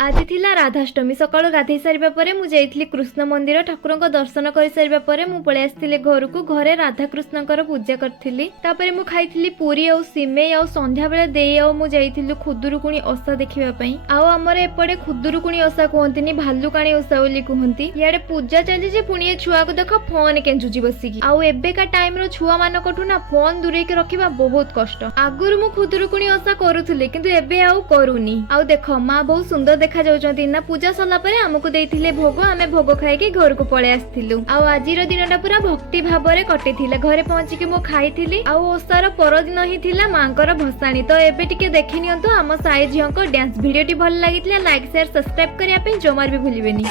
आज थिला राधाष्टमी सकाळु गाधई सारिबा परे मु जाइथिली कृष्ण मंदिर ठाकुरंक दर्शन कर सारिबा परे मु पळे आस्थिले घर को घरे राधा कृष्णकर पूजा करथिली। तापरे मु खाइथिली पूरी औ सिमेई औ संध्या बेले देई औ मु जाइथिलु खुदुरुकुणी ओसा देखिबा पई। आउ हमर एपडे खुदुरुकुणी ओसा कहंतिनी भालुकाणी ओसा बोली कहंती। याडे पूजा चली जे पुणी ए छुआ को देख फोन केंचुची बसिकी। आउ एबेका टाइम रो छुआ मानकठु ना फोन दूरे के रखिबा बहुत कष्ट। आगुरु मु खुदुरुकुणी ओसा करूथुले किंतु एबे आउ करूनी। आउ देख मां बहुत सुंदर देखा जाउचंती ना। पूजा सरला परे हमकु देइथिले भोग, आमे भोग खाइके घर को पळे आस्थिलु। आउ आजिर दिनटा पूरा भक्ति भाबरे कटिथिला। घरे पहुंची के मु खाइथिली। आउ ओसार परदिन ही थिला मांकर भसाणी। तो एबे टिके देखि नियंतु हम साई झियंको डांस। वीडियोटी भल लागितला लाइक शेयर सब्सक्राइब करिया पे जमार भी भूलिबेनी।